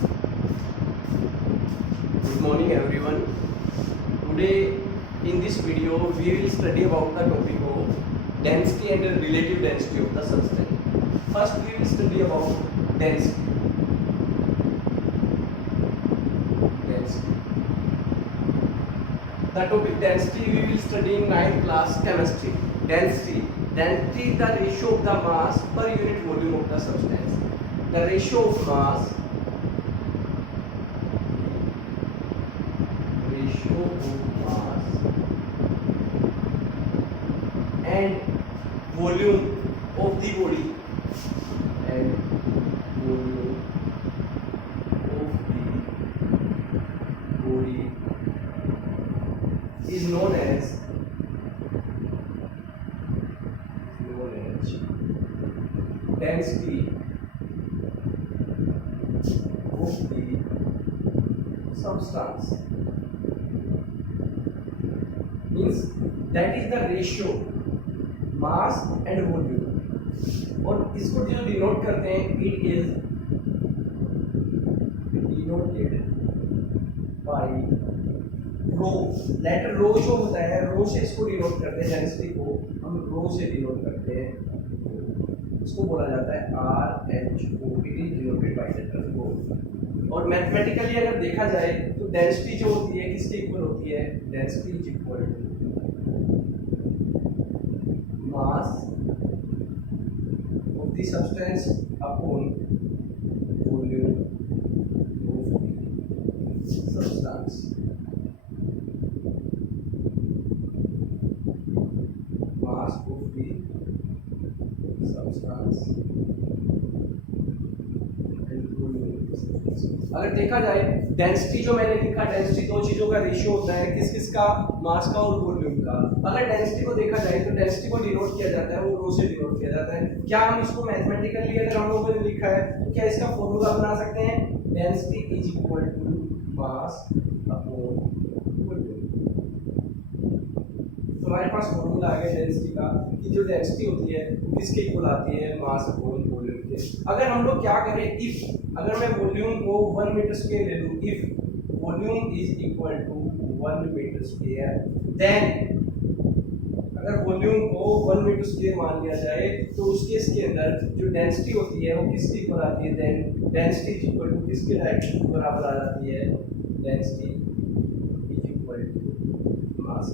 Good morning everyone. Today in this video we will study about the topic of density and the relative density of the substance. First we will study about density. The topic density we will study in 9th class chemistry. Density is the ratio of the mass per unit volume of the substance. The ratio of mass and volume of the body is known as density of the substance. Means that is the ratio mass and volume, और इसको जो denote करते हैं it is denoted by rho. Letter rho जो होता है, रो से इसको डिनोट करते हैं, डेंसिटी को हम रो से डिनोट करते हैं, इसको बोला जाता है R H O. It is denoted by letter rho. और मैथमेटिकली अगर देखा जाए तो डेंसिटी जो होती है किसके इक्वल होती है? Density is equal to mass of the substance upon volume of the substance. Mass of the substance and volume of the substance. अगर देखा जाए डेंसिटी जो मैंने लिखा, डेंसिटी दो चीजों का रेशियो होता है, किस किस का? मास का और वॉल्यूम का. अगर डेंसिटी को देखा जाए तो डेंसिटी को डिनोट किया जाता है, वो रो से डिनोट किया जाता है. क्या हम इसको मैथमेटिकली अगर हम लोगों ने लिखा है तो क्या इसका फॉर्मूला बना सकते हैं? Density is equal to mass upon volume. तो हमारे पास फॉर्मूला आ गया डेंसिटी का कि जो डेंसिटी होती है वो किसके इक्वल आती है? मास अपॉन वॉल्यूम के. अगर हम लोग क्या करें, इफ अगर मैं वॉल्यूम को 1 मीटर स्क्वायर ले लूं, if volume is equal to 1 metre square, then अगर वॉल्यूम को 1 मीटर स्क्वायर मान लिया जाए तो उस केस के अंदर जो डेंसिटी होती है वो किसके इक्वल आती है? Then density is equal to किसके बराबर आ जाती है? Density is equal to mass.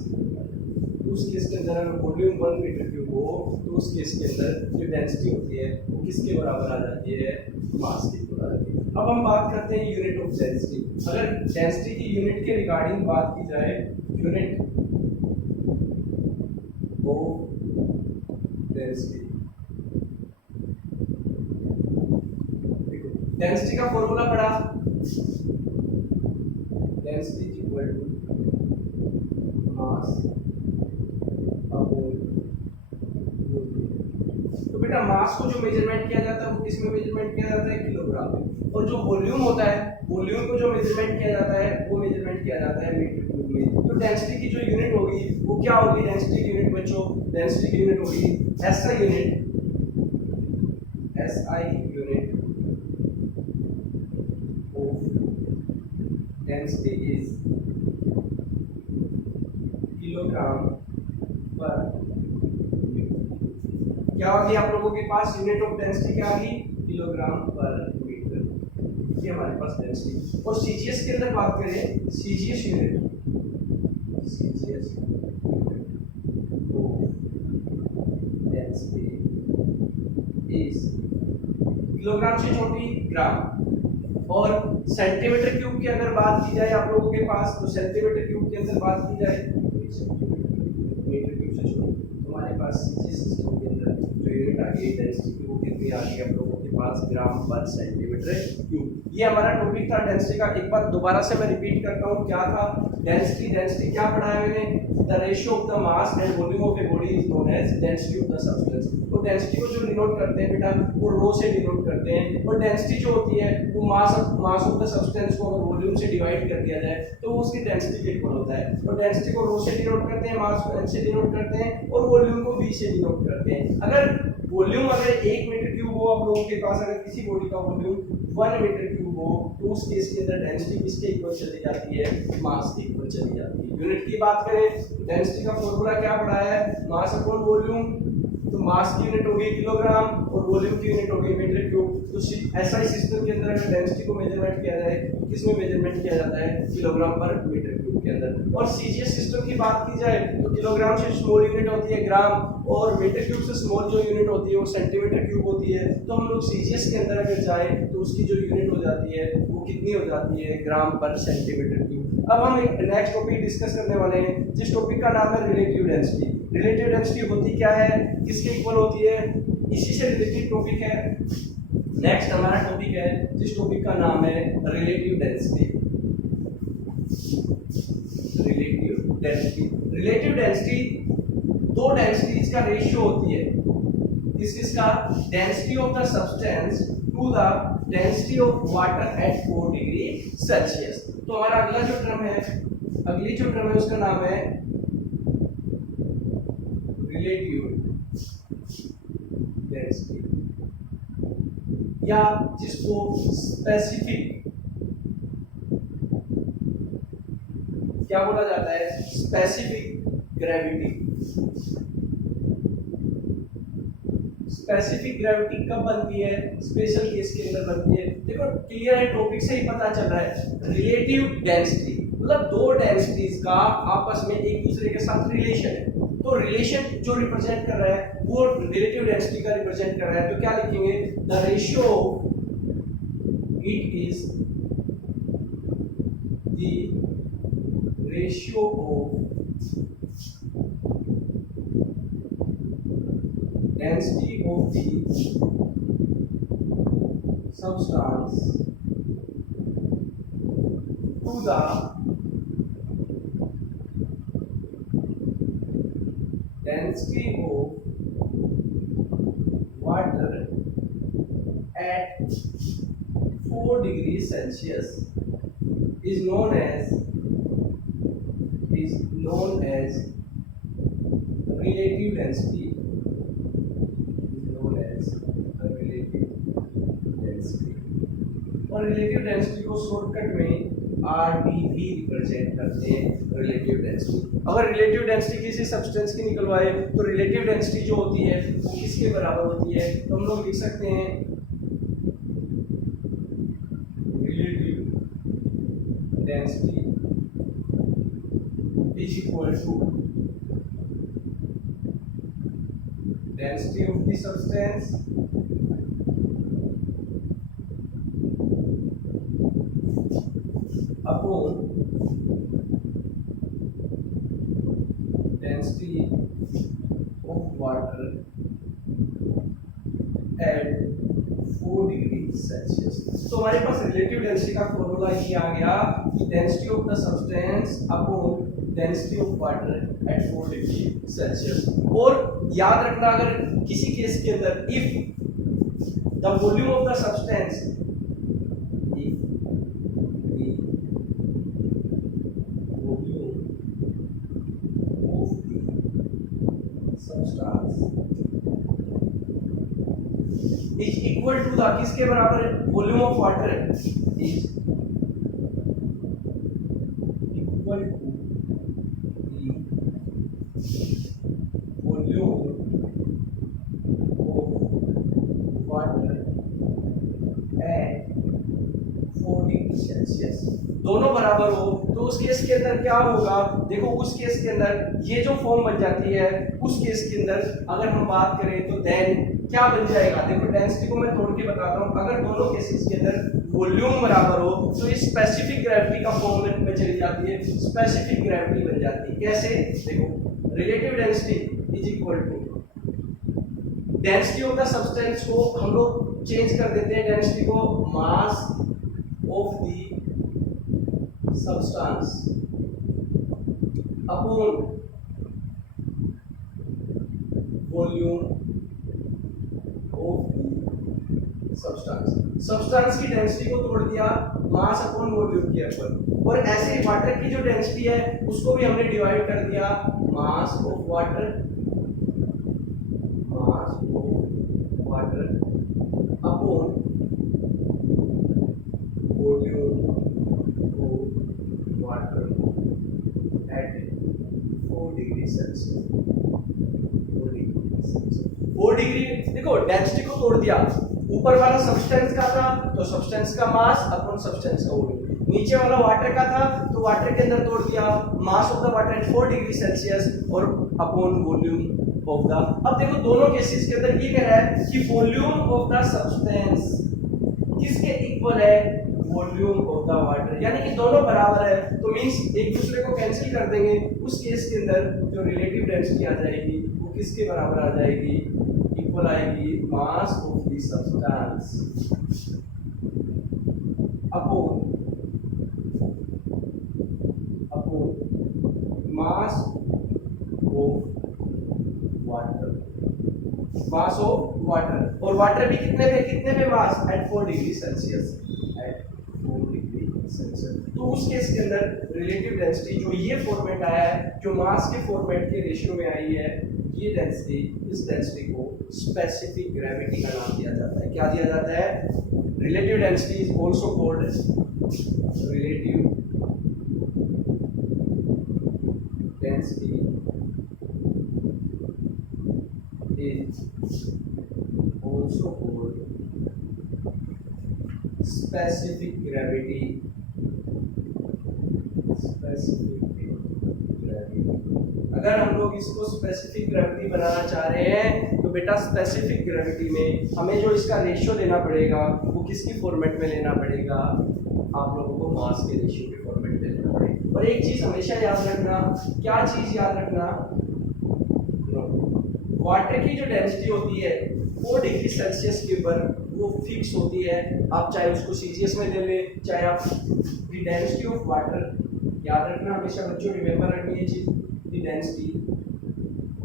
उस केस के अंदर अगर वॉल्यूम 1 मीटर क्यूब हो तो उस केस के अंदर जो डेंसिटी होती है वो किसके बराबर आ जाती है? मास के बराबर आ जाती है. अब हम बात करते हैं यूनिट ऑफ डेंसिटी. अगर डेंसिटी की यूनिट के रिगार्डिंग बात की जाए, यूनिट ऑफ डेंसिटी, डेंसिटी का फॉर्मूला पढ़ा, density is equal to mass upon volume. तो बेटा मास को जो मेजरमेंट किया जाता है वो किस में मेजरमेंट किया जाता है? किलोग्राम में. और जो वॉल्यूम होता है, वॉल्यूम को जो मेजरमेंट किया जाता है वो मेजरमेंट किया जाता है मीटर क्यूब में. तो डेंसिटी की जो यूनिट होगी वो क्या होगी? डेंसिटी की यूनिट बच्चों, डेंसिटी की यूनिट होगी SI unit. SI unit of density is kilogram पर. क्या होगी आप लोगों के पास? यूनिट ऑफ डेंसिटी क्या होगी? किलोग्राम पर मीटर. ये हमारे पास डेंसिटी. और सीजीएस के अंदर बात करें, CGS unit, CGS density is kilogram से छोटी ग्राम. और सेंटीमीटर क्यूब की अगर बात की जाए आप लोगों के पास, तो सेंटीमीटर क्यूब के अंदर बात की जाए मीटर क्यूब से छोटी. हमारे पास सीजीएस सिस्टम के अंदर जो यूनिट आ गई डेंसिटी की वो कितनी आ गई आप लोगों के पास? ग्राम पर सेंटीमीटर क्यूब. ये हमारा टॉपिक था डेंसिटी का. एक बार दोबारा से मैं रिपीट करता हूँ, क्या था? डेंसिटी. डेंसिटी क्या पढ़ा है मैंने? The ratio of the mass and volume of a body is known as density of the substance. तो डेंसिटी को जो डिनोट करते हैं बेटा वो रो से डिनोट करते हैं. और डेंसिटी जो होती है वो मास ऑफ द सब्सटेंस को अगर वॉल्यूम से डिवाइड कर दिया जाए तो वो उसकी डेंसिटी के इक्वल होता है. तो डेंसिटी को रो से डिनोट करते हैं, मास को एच से डिनोट करते हैं और वॉल्यूम को वी से डिनोट करते हैं. अगर वॉल्यूम अगर 1 मीटर क्यूब हो आप लोगों के पास, अगर किसी बॉडी का वॉल्यूम 1 मीटर क्यूब हो तो उस केस के अंदर डेंसिटी किसके इक्वल चली जाती है, मास के इक्वल चली जाती है। यूनिट की बात करें तो डेंसिटी का फॉर्मूला क्या पढ़ा है, मास अपॉन वॉल्यूम। तो मास की यूनिट हो गई किलोग्राम और वॉल्यूम की यूनिट हो गई मीटर क्यूब। तो एसआई सिस्टम के अंदर अगर डेंसिटी को मेजरमेंट किया जाए तो किसमें मेजरमेंट किया जाता है, किलोग्राम पर मीटर क्यूब के अंदर। और सीजीएस सिस्टम की बात की जाए तो किलोग्राम से स्मॉल यूनिट होती है ग्राम और मीटर क्यूब से स्मॉल जो यूनिट होती है वो सेंटीमीटर क्यूब होती है। तो हम लोग सीजीएस के अंदर अगर जाए तो उसकी जो यूनिट हो जाती है वो कितनी हो जाती है, ग्राम पर सेंटीमीटर क्यूब। अब हम एक नेक्स्ट टॉपिक डिस्कस करने वाले हैं जिस टॉपिक का नाम है रिलेटिव डेंसिटी। रिलेटिव डेंसिटी होती क्या है, किसके इक्वल होती है, इसी से रिलेटेड टॉपिक है। नेक्स्ट हमारा टॉपिक है जिस टॉपिक का नाम है relative density. Relative density, relative density दो डेंसिटीज का रेशियो होती है। किसका, density of the substance to the density of water at 4 degree Celsius. तो हमारा अगला जो टर्म है, अगली जो टर्म है उसका नाम है रिलेटिव डेंसिटी या जिसको स्पेसिफिक क्या बोला जाता है, स्पेसिफिक ग्रेविटी। स्पेसिफिक ग्रेविटी कब बनती है, स्पेशल केस के अंदर बनती है। देखो क्लियर है, टॉपिक से ही पता चल रहा है। रिलेटिव डेंसिटी मतलब दो डेंसिटीज का आपस में एक दूसरे के साथ रिलेशन है। तो रिलेशन जो रिप्रेजेंट कर रहा है वो रिलेटिव डेंसिटी का रिप्रेजेंट कर रहा है। तो क्या लिखेंगे, the ratio it is the ratio of density of the substance to the density of water at 4 degrees Celsius is known as relative density। और रिलेटिव डेंसिटी को शॉर्टकट में आरडीवी रिप्रेजेंट करते हैं। रिलेटिव डेंसिटी, अगर रिलेटिव डेंसिटी किसी substance की निकलवाए तो रिलेटिव डेंसिटी जो होती है वो किसके बराबर होती है, तो हम लोग लिख सकते हैं relative density is equal to density of the substance upon density of water at 4 degree Celsius. तो हमारे पास रिलेटिव डेंसिटी का फॉर्मूला ये आ गया कि density of the substance upon density of water at 4 degree Celsius. और याद रखना, अगर किसी केस के अंदर if the volume of the substance is equal to the किसके बराबर है, volume of water is equal to the volume of water at 4 degree Celsius. दोनों बराबर हो तो उस केस के अंदर क्या होगा, देखो उस केस के अंदर ये जो फॉर्म बन जाती है, उस केस के अंदर अगर हम बात करें तो देन क्या बन जाएगा। देखो डेंसिटी को मैं तोड़ के बताता हूँ, अगर दोनों केसेस के अंदर वॉल्यूम बराबर हो तो इस स्पेसिफिक ग्रेविटी का फॉर्म में चली जाती है, स्पेसिफिक ग्रेविटी बन जाती है। कैसे, देखो relative density is equal to density of the substance को हम लोग चेंज कर देते हैं, डेंसिटी को mass of the substance upon volume of the substance। Substance की डेंसिटी को तोड़ दिया मास अपॉन वॉल्यूम के ऊपर। और ऐसे वाटर की जो डेंसिटी है उसको भी हमने डिवाइड कर दिया mass of water upon degree Celsius. 4 degree देखो डेंसिटी को तोड़ दिया, ऊपर वाला सब्सटेंस का था तो सब्सटेंस का मास अपॉन सब्सटेंस का वॉल्यूम, नीचे वाला वाटर का था तो वाटर के अंदर तोड़ दिया mass of the water at 4 degree Celsius और अपॉन वॉल्यूम ऑफ द। अब देखो दोनों केसेस के अंदर ये कह रहा है कि वॉल्यूम ऑफ द सब्सटेंस किसके इक्वल है, वॉल्यूम ऑफ द वाटर, यानी कि दोनों बराबर है तो मींस एक दूसरे को कैंसिल कर देंगे। उस केस के अंदर जो रिलेटिव डेंसिटी आ जाएगी वो किसके बराबर आ जाएगी, इक्वल आएगी mass of the substance upon mass of water, mass of water, और वाटर भी कितने पे mass at 4 degree Celsius, at 4 degree Celsius. तो उस केस के अंदर रिलेटिव डेंसिटी जो ये फॉर्मेट आया है, जो मास के फॉर्मेट के रेशियो में आई है, ये डेंसिटी, इस डेंसिटी को स्पेसिफिक ग्रेविटी का नाम दिया जाता है। क्या दिया जाता है, relative density is also called relative density is also called specific gravity, अगर हम लोग इसको स्पेसिफिक ग्रेविटी बनाना चाह रहे हैं तो बेटा स्पेसिफिक ग्रेविटी में हमें जो इसका रेशियो लेना पड़ेगा वो किसकी फॉर्मेट में लेना पड़ेगा, आप लोगों को मास के रेशियो के फॉर्मेट में लेना पड़ेगा। और एक चीज हमेशा याद रखना, क्या चीज याद रखना, वाटर की जो डेंसिटी होती है 4 डिग्री सेल्सियस के ऊपर वो फिक्स होती है। आप चाहे उसको सीजीएस में ले ले, चाहे आप द डेंसिटी ऑफ वाटर, याद रखना हमेशा बच्चों, रिमेंबर रखनी है चीज, the density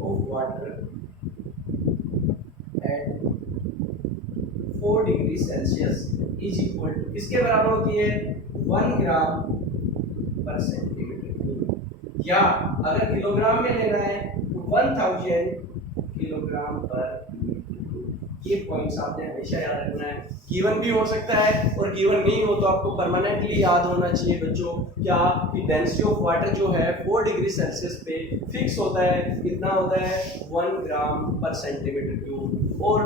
of water at 4 degree Celsius is equal to, किसके बराबर होती है, 1 ग्राम पर सेंटीमीटर, या अगर किलोग्राम में लेना है तो 1000 किलोग्राम पर। ये पॉइंट्स आपने हमेशा याद रखना है, गिवन भी हो सकता है और गिवन नहीं हो तो आपको परमानेंटली याद होना चाहिए बच्चों, क्या कि डेंसिटी ऑफ वाटर जो है 4 डिग्री सेल्सियस पे फिक्स होता है, कितना होता है 1 ग्राम पर सेंटीमीटर क्यूब और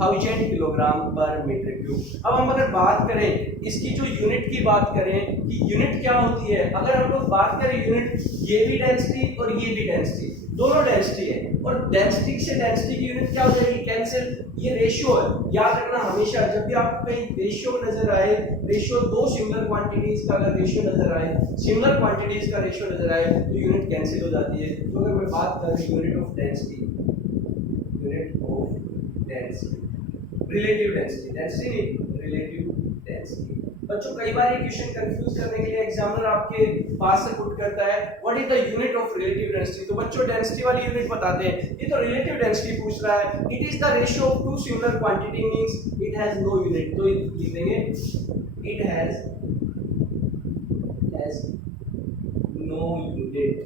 1000 किलोग्राम पर मीटर क्यूब। अब हम अगर बात करें इसकी जो यूनिट की बात करें कि यूनिट क्या होती है, अगर हम लोग बात करें यूनिट, ये भी डेंसिटी और ये भी डेंसिटी, दोनों डेंसिटी है और डेंसिटी से डेंसिटी की यूनिट क्या हो जाएगी, कैंसिल, ये रेशियो है। याद रखना हमेशा जब भी आपको कहीं रेशियो नजर आए, रेशियो दो सिमिलर क्वांटिटीज का अगर रेशियो नजर आए, सिमिलर क्वांटिटीज का रेशियो नजर आए तो यूनिट कैंसिल हो जाती है। तो अगर मैं बात करूं unit of density, relative density, density नहीं रिलेटिव डेंसिटी। बच्चों कई बार ये क्वेश्चन कंफ्यूज करने के लिए एग्जामिनर आपके पास से पुट करता है what is the unit of relative density, तो बच्चों डेंसिटी वाली यूनिट बताते हैं, ये तो रिलेटिव डेंसिटी पूछ रहा है, it is the ratio of two similar quantity means it has no unit, तो लिख देंगे इट हैज नो यूनिट,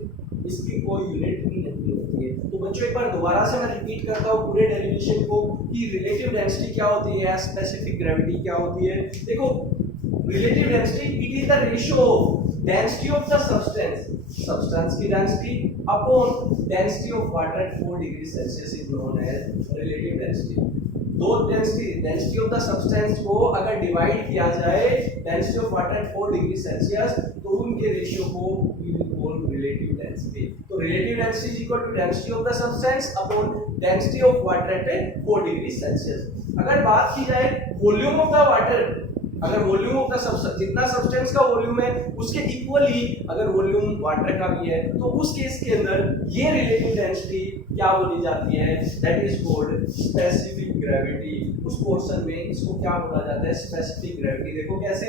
इसकी कोई यूनिट ही नहीं होती है। तो बच्चों एक बार दोबारा से मैं रिपीट करता हूँ पूरे डेरिवेशन को कि रिलेटिव डेंसिटी क्या होती है, स्पेसिफिक ग्रेविटी क्या होती है। देखो relative density it is the ratio of density of the substance, substance की density upon density of water at 4 degree Celsius is known as relative density. दो डेंसिटी ऑफ द सब्सटेंस को अगर divide किया जाए density of water at 4 degree Celsius तो उनके ratio को we will call relative density. तो relative density is equal to density of the substance upon density of water at 4 degree Celsius. अगर बात की जाए वॉल्यूम ऑफ द वाटर, अगर volume of the substance, जितना सब्सटेंस का volume है उसके इक्वली अगर वॉल्यूम वाटर का भी है तो उस केस के अंदर ये रिलेटिव डेंसिटी क्या बोली जाती है, that is called specific gravity. उस पोर्शन में इसको क्या बोला जाता है, स्पेसिफिक ग्रेविटी। देखो कैसे,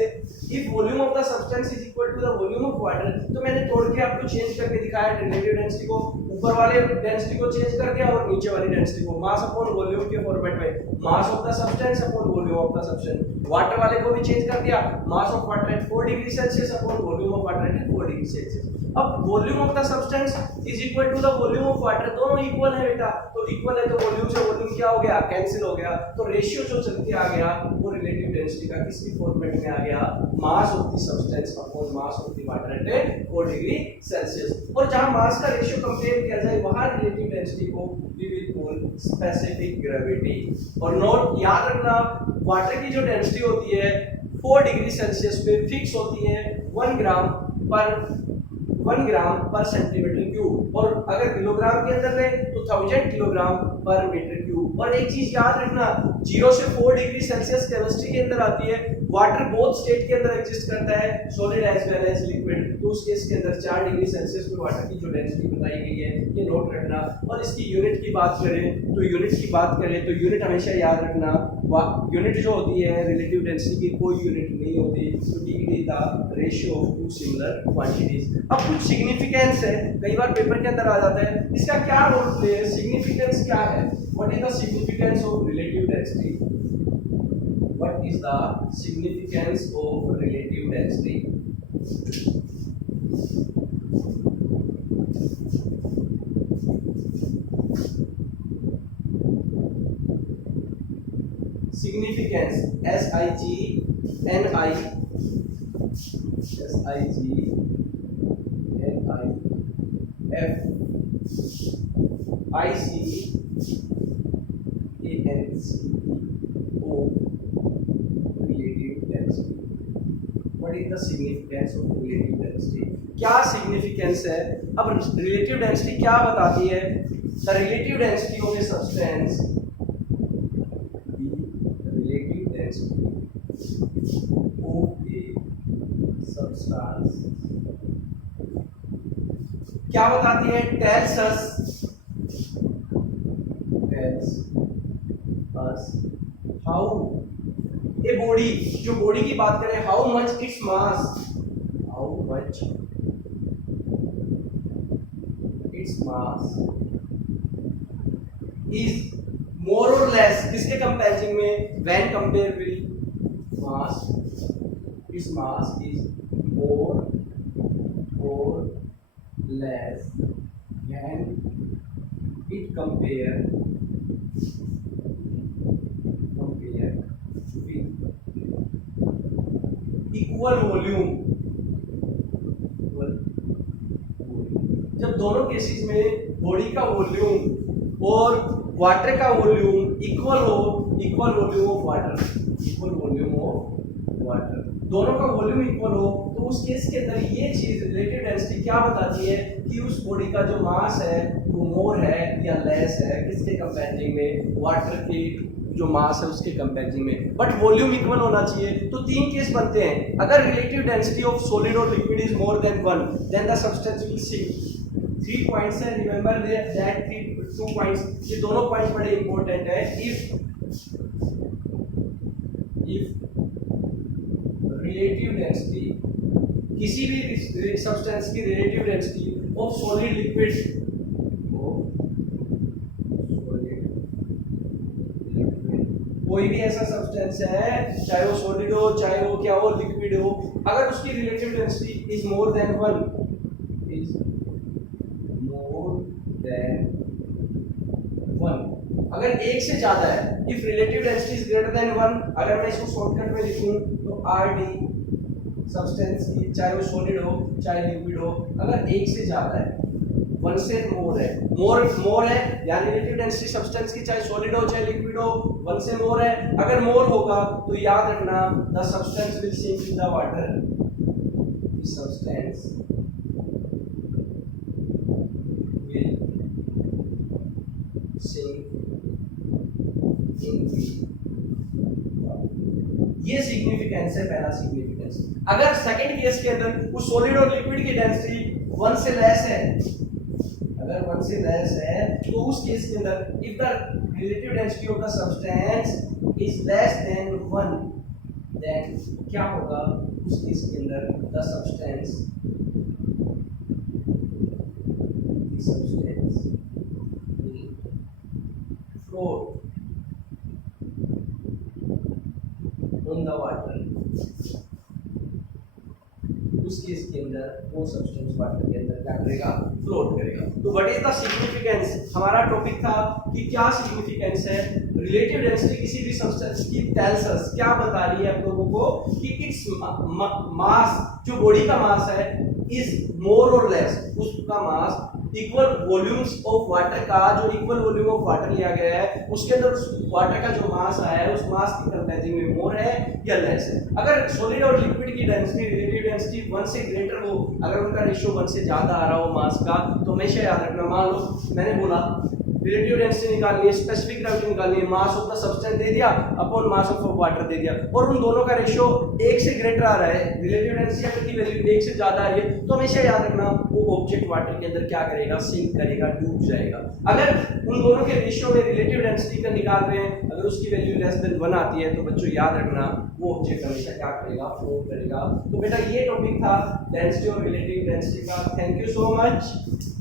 if volume of the substance is equal to the volume of water, तो मैंने तोड़ के आपको चेंज करके दिखाया रिलेटिव डेंसिटी को, ऊपर वाले डेंसिटी को चेंज कर दिया और नीचे वाली डेंसिटी को मास अपॉन वॉल्यूम के फॉर्मेट में, mass of the substance upon volume of the substance. Water वाले को भी चेंज कर दिया, mass of water at 4 degree Celsius upon volume of water at 4 degree Celsius. अब volume of the substance is equal to the volume of water, दोनों equal है बेटा, तो इक्वल है तो वॉल्यूम से वॉल्यूम क्या हो गया, कैंसिल हो गया। तो रेशियो जो चल के आ गया वो रिलेटिव डेंसिटी का किसकी फॉर्मेट में आ गया, mass of the substance upon mass of the water at 4 degree Celsius. और जहां मास का रेशियो कंपेयर किया जाए वहां रिलेटिव डेंसिटी को we will call specific gravity. और नोट याद रखना, वाटर की जो डेंसिटी होती है 4 डिग्री सेल्सियस पे फिक्स होती है 1 ग्राम पर सेंटीमीटर क्यूब, और अगर किलोग्राम के अंदर ले तो 1000 किलोग्राम पर मीटर क्यूब। और एक चीज याद रखना, 0 से 4 डिग्री सेल्सियस केमिस्ट्री के अंदर आती है, वाटर बोथ स्टेट के अंदर एग्जिस्ट करता है, solid as well as liquid. तो उस केस के अंदर 4 डिग्री सेल्सियस पे वाटर की जो डेंसिटी बताई गई है ये नोट रखना। और इसकी यूनिट की बात करें तो यूनिट हमेशा याद रखना, यूनिट जो होती है रिलेटिव डेंसिटी की कोई यूनिट नहीं होती, क्योंकि it is the ratio of two similar quantities. अब कुछ सिग्निफिकेंस है, कई बार पेपर के अंदर आ जाता है, इसका क्या रोल प्ले है, सिग्निफिकेंस क्या है, what is the significance of relative density, what is the significance of relative density. Significance, SIGNIFICANCO, relative density. What is the significance of relative density? क्या significance है? अब relative density क्या बताती है? The relative density of a substance, क्या बताती है? tells us how a body, जो बॉडी की बात करें, how much its mass is more or less, किसके कंपेरिजन में, when compare with mass, its mass is more or less when it compare with equal volume। जब दोनों cases में body का वॉल्यूम और वाटर का वॉल्यूम इक्वल हो, equal volume of water, दोनों का वॉल्यूम इक्वल हो, तो उस केस के अंदर ये चीज रिलेटिव डेंसिटी क्या बताती है कि उस बॉडी का जो मास है वो मोर है या लेस है, किसके कंपैरिजन में, वाटर के जो मास है उसके कंपैरिजन में, बट वॉल्यूम इक्वल होना चाहिए। तो 3 केस बनते हैं, अगर रिलेटिव डेंसिटी ऑफ सॉलिड और liquid is more than 1 then the substance will sink. 3 points है, रिमेंबर दैट 2 पॉइंट्स, ये दोनों पॉइंट्स बड़े इंपॉर्टेंट है। इफ रिलेटिव डेंसिटी, किसी भी सब्सटेंस की relative density of solid liquid, कोई भी ऐसा सब्सटेंस है, चाहे वो सॉलिड हो, चाहे वो क्या हो, लिक्विड हो, अगर उसकी relative density is more than 1, अगर 1 से ज्यादा है, if relative density is greater than 1, अगर मैं इसको शॉर्टकट में लिखूं तो RD सब्सटेंस की, चाहे वो सॉलिड हो चाहे लिक्विड हो, अगर 1 से ज्यादा है, 1 से मोर है, मोर है यानी रिलेटिव डेंसिटी सब्सटेंस की, चाहे सॉलिड हो चाहे लिक्विड हो, 1 से मोर है, अगर मोर होगा तो याद रखना the substance will sink in the water, the substance will sink in the, ये सिग्निफिकेंस है, पहला सिग्निफिकेंस। अगर सेकंड केस के अंदर उस सॉलिड और लिक्विड की डेंसिटी 1 से लेस है, अगर 1 से लेस है तो उस केस के अंदर if the relative density of the substance is less than 1 then क्या होगा, उस केस के अंदर the substance will float on the water, उस केस के अंदर वो सब्सटेंस वाटर के अंदर क्या करेगा, फ्लोट करेगा। तो व्हाट इज द सिग्निफिकेंस, हमारा टॉपिक था कि क्या सिग्निफिकेंस है रिलेटिव डेंसिटी किसी भी सब्सटेंस की, टेल्स अस, क्या बता रही है आप लोगों को कि इट्स मास, जो बॉडी का मास है, इज मोर और लेस, उसका mass equal volumes of water का जो इक्वल वॉल्यूम ऑफ वाटर लिया गया है उसके अंदर उस वाटर का जो मास आया है उस मास की कंपेरिजन में मोर है या लेस है। अगर सॉलिड और लिक्विड की डेंसिटी रिलेटिव डेंसिटी 1 से ग्रेटर हो, अगर उनका रेशियो 1 से ज्यादा आ रहा हो मास का, तो हमेशा याद रखना, मान लो मैंने बोला रिलेटिव डेंसिटी निकालनी है, स्पेसिफिक ग्रेविटी निकालनी है, मास ऑफ द सब्सटेंस दे दिया अपॉन मास ऑफ वाटर दे दिया, और उन दोनों का रेशियो 1 से ग्रेटर आ रहा है, रिलेटिव डेंसिटी की वैल्यू 1 से ज्यादा आ रही है, तो हमेशा याद रखना वो ऑब्जेक्ट वाटर के अंदर क्या करेगा, सिंक करेगा, डूब जाएगा। अगर उन दोनों के रेशियो में रिलेटिव डेंसिटी का निकाल रहे हैं, अगर उसकी वैल्यू लेस देन 1 आती है, तो बच्चों याद रखना वो ऑब्जेक्ट हमेशा क्या करेगा, फ्लोट करेगा। तो बेटा ये टॉपिक था डेंसिटी और रिलेटिव डेंसिटी का। Thank you so much.